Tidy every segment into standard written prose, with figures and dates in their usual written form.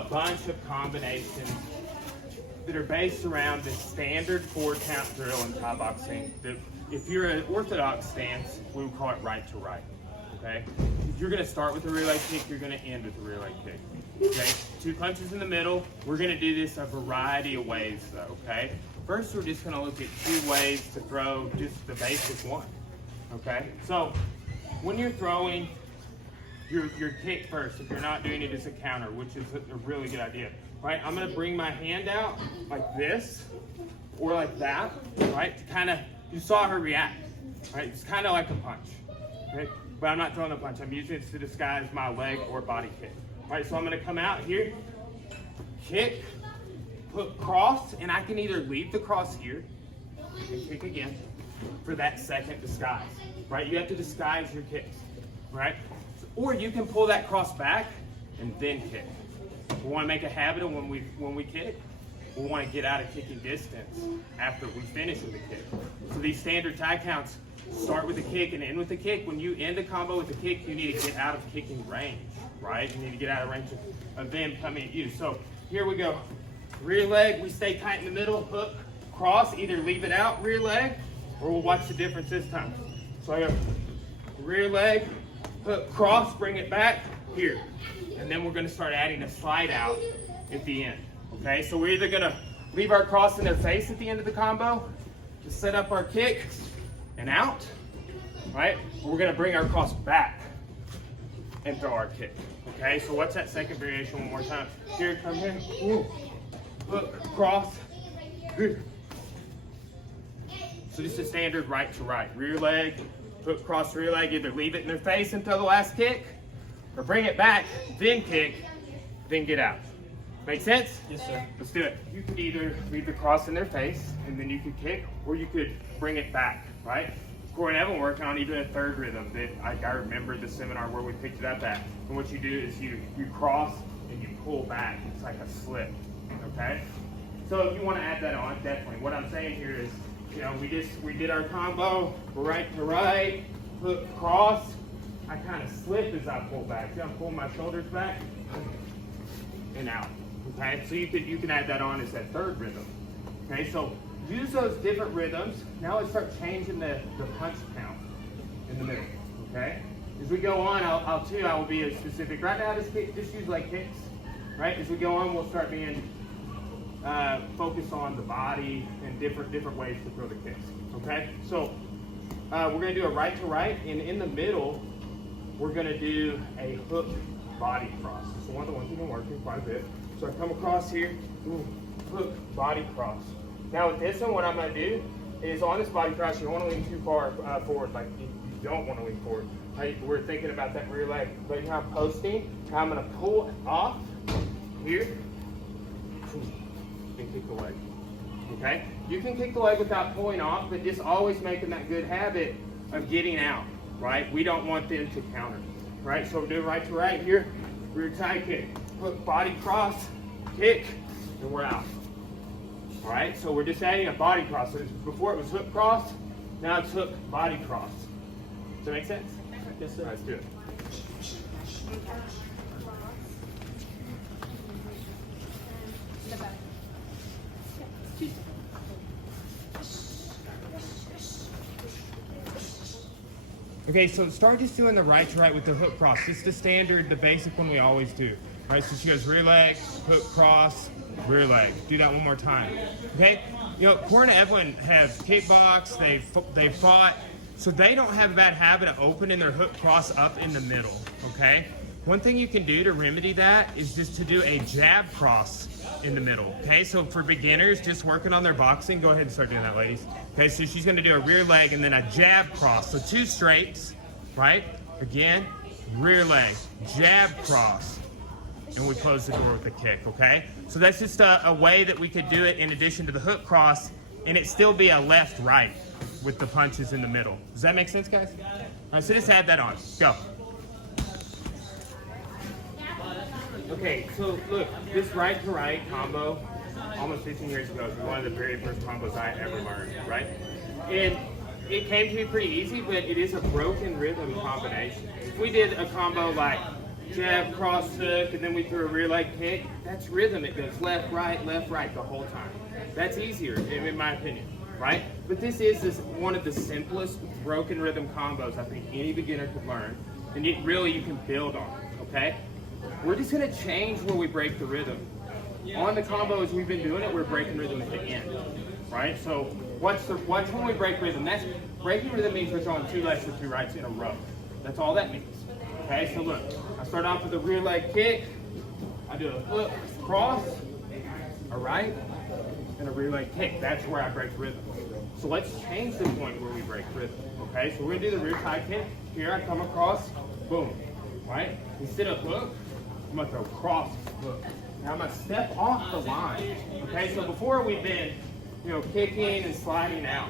a bunch of combinations that are based around the standard 4-count drill in Thai boxing. If you're an orthodox stance, we would call it right to right. Okay? If you're going to start with a rear leg kick, you're going to end with a rear leg kick. Okay? 2 punches in the middle. We're going to do this a variety of ways, though. Okay? First, we're just going to look at 2 ways to throw just the basic one. Okay? So, when you're throwing your kick first, if you're not doing it as a counter, which is a really good idea, right? I'm gonna bring my hand out like this or like that, right? To kind of, you saw her react, right? It's kind of like a punch, right? But I'm not throwing a punch. I'm using it to disguise my leg or body kick, right? So I'm gonna come out here, kick, put cross, and I can either leave the cross here and kick again for that second disguise, right? You have to disguise your kicks, right? Or you can pull that cross back and then kick. We want to make a habit of when we kick, we want to get out of kicking distance after we finish with the kick. So these standard Thai counts start with a kick and end with a kick. When you end a combo with a kick, you need to get out of kicking range, right? You need to get out of range of them coming at you. So here we go. Rear leg, we stay tight in the middle, hook, cross, either leave it out, rear leg, or we'll watch the difference this time. So I go rear leg, hook, cross, bring it back, here. And then we're gonna start adding a slide out at the end, okay? So we're either gonna leave our cross in their face at the end of the combo to set up our kick and out, right? Or we're gonna bring our cross back and throw our kick, okay? So what's that second variation one more time? Here, come here, ooh. Hook, cross, here. So just a standard right to right, rear leg, hook, cross, rear leg, either leave it in their face and throw the last kick, or bring it back, then kick, then get out. Make sense? Yes, sir. Let's do it. You could either leave the cross in their face, and then you could kick, or you could bring it back, right? Corey and Evan working on even a third rhythm that I remember the seminar where we picked it up at. And what you do is you cross and you pull back. It's like a slip, okay? So if you want to add that on, definitely. What I'm saying here is, you know, we did our combo, right to right, hook, cross. I kind of slip as I pull back. See, I'm pulling my shoulders back and out. Okay, so you can add that on as that third rhythm. Okay, so use those different rhythms. Now let's start changing the punch count in the middle. Okay, as we go on, I will be as specific. Right now, just use like kicks. Right, as we go on, we'll start being focused on the body and different ways to throw the kicks. Okay, so we're gonna do a right to right, and in the middle, we're gonna do a hook body cross. So one of the ones we've been working quite a bit. So I come across here, ooh, hook, body cross. Now with this one, what I'm gonna do is on this body cross, you don't wanna lean too far forward, like you don't wanna lean forward. We're thinking about that rear leg. But now I'm posting, I'm gonna pull off here, and kick the leg, okay? You can kick the leg without pulling off, but just always making that good habit of getting out, right? We don't want them to counter, right? So we're doing right to right here, rear Thai kick, hook, body cross, kick, and we're out. All right, so we're just adding a body cross. So before it was hook cross, now it's hook, body cross. Does that make sense? Yes, sir. Let's do it. Okay, so start just doing the right to right with the hook cross. Just the standard, the basic one we always do. All right, so she goes rear leg, hook cross, rear leg. Do that one more time. Okay, you know, Corey and Evelyn have kickbox, they've fought, so they don't have a bad habit of opening their hook cross up in the middle, okay? One thing you can do to remedy that is just to do a jab cross in the middle, okay? So for beginners just working on their boxing, go ahead and start doing that, ladies. Okay, so she's gonna do a rear leg and then a jab cross. So 2 straights, right? Again, rear leg, jab cross, and we close the door with a kick, okay? So that's just a way that we could do it in addition to the hook cross, and it still be a left-right with the punches in the middle. Does that make sense, guys? All right, so just add that on, go. Okay, so look, this right to right combo, almost 15 years ago, was one of the very first combos I ever learned, right? And it came to me pretty easy, but it is a broken rhythm combination. If we did a combo like jab, cross hook, and then we throw a rear leg kick. That's rhythm. It goes left, right, the whole time. That's easier, in my opinion, right? But this is one of the simplest broken rhythm combos I think any beginner could learn, and you can build on, okay? We're just gonna change where we break the rhythm. On the combo as we've been doing it, we're breaking rhythm at the end, right? So watch when we break rhythm. That's breaking rhythm means we're throwing 2 lefts or 2 rights in a row. That's all that means. Okay, so look, I start off with a rear leg kick. I do a hook, cross, a right, and a rear leg kick. That's where I break rhythm. So let's change the point where we break rhythm. Okay, so we're gonna do the rear tie kick. Here I come across, boom, right? Instead of hook, I'm gonna throw cross, hook. Now I'm gonna step off the line. Okay, so before we've been, kicking and sliding out.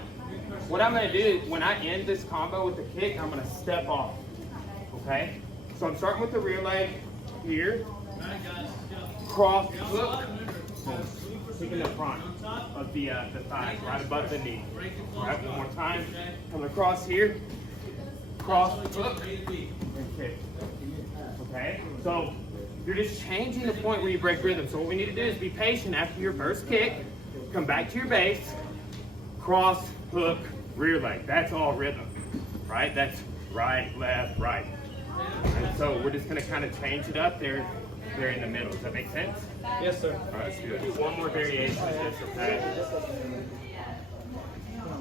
What I'm gonna do when I end this combo with the kick, I'm gonna step off. Okay, so I'm starting with the rear leg here, cross hook, kicking the front of the thighs, right above the knee. All right, one more time. Coming across here, cross hook, and kick. Okay, so you're just changing the point where you break rhythm. So what we need to do is be patient after your first kick, come back to your base, cross, hook, rear leg. That's all rhythm, right? That's right, left, right. And so we're just gonna kind of change it up there in the middle. Does that make sense? Yes, sir. All right, let's do it. One more variation of this, okay?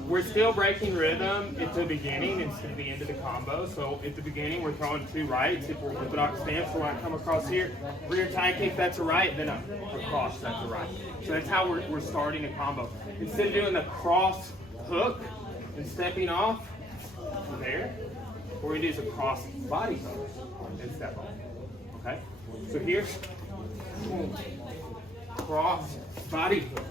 We're still breaking rhythm at the beginning instead of the end of the combo. So at the beginning, we're throwing 2 rights. If we're orthodox stance, so when I come across here, rear tie kick, that's a right, then a cross, that's a right. So that's how we're starting a combo. Instead of doing the cross hook and stepping off from there, what we're gonna do is a cross body hook and step off, okay? So here, boom, cross body hook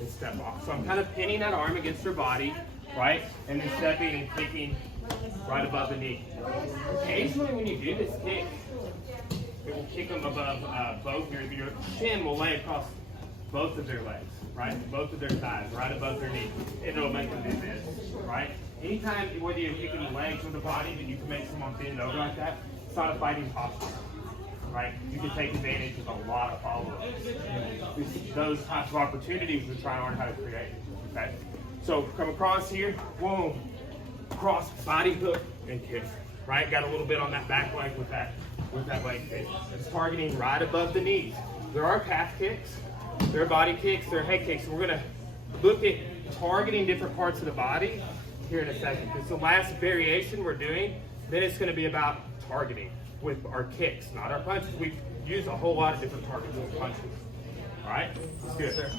and step off. So I'm kind of pinning that arm against her body, right? And then stepping and kicking right above the knee. Occasionally when you do this kick, it will kick them above both your shin will lay across both of their legs, right? Both of their thighs, right above their knee. And it'll make them do this, right? Anytime, whether you're kicking the legs or the body, that you can make someone bend over like that, it's not a fighting posture, right? You can take advantage of a lot of follow-ups. Those types of opportunities we try and learn how to create, okay? So come across here, boom, cross, body hook, and kick, right? Got a little bit on that back leg with that leg kick. It's targeting right above the knees. There are calf kicks, there are body kicks, there are head kicks. So we're gonna look at targeting different parts of the body here in a second. It's the last variation we're doing. Then it's gonna be about targeting with our kicks, not our punches. We use a whole lot of different targets with punches. All right, let's do it.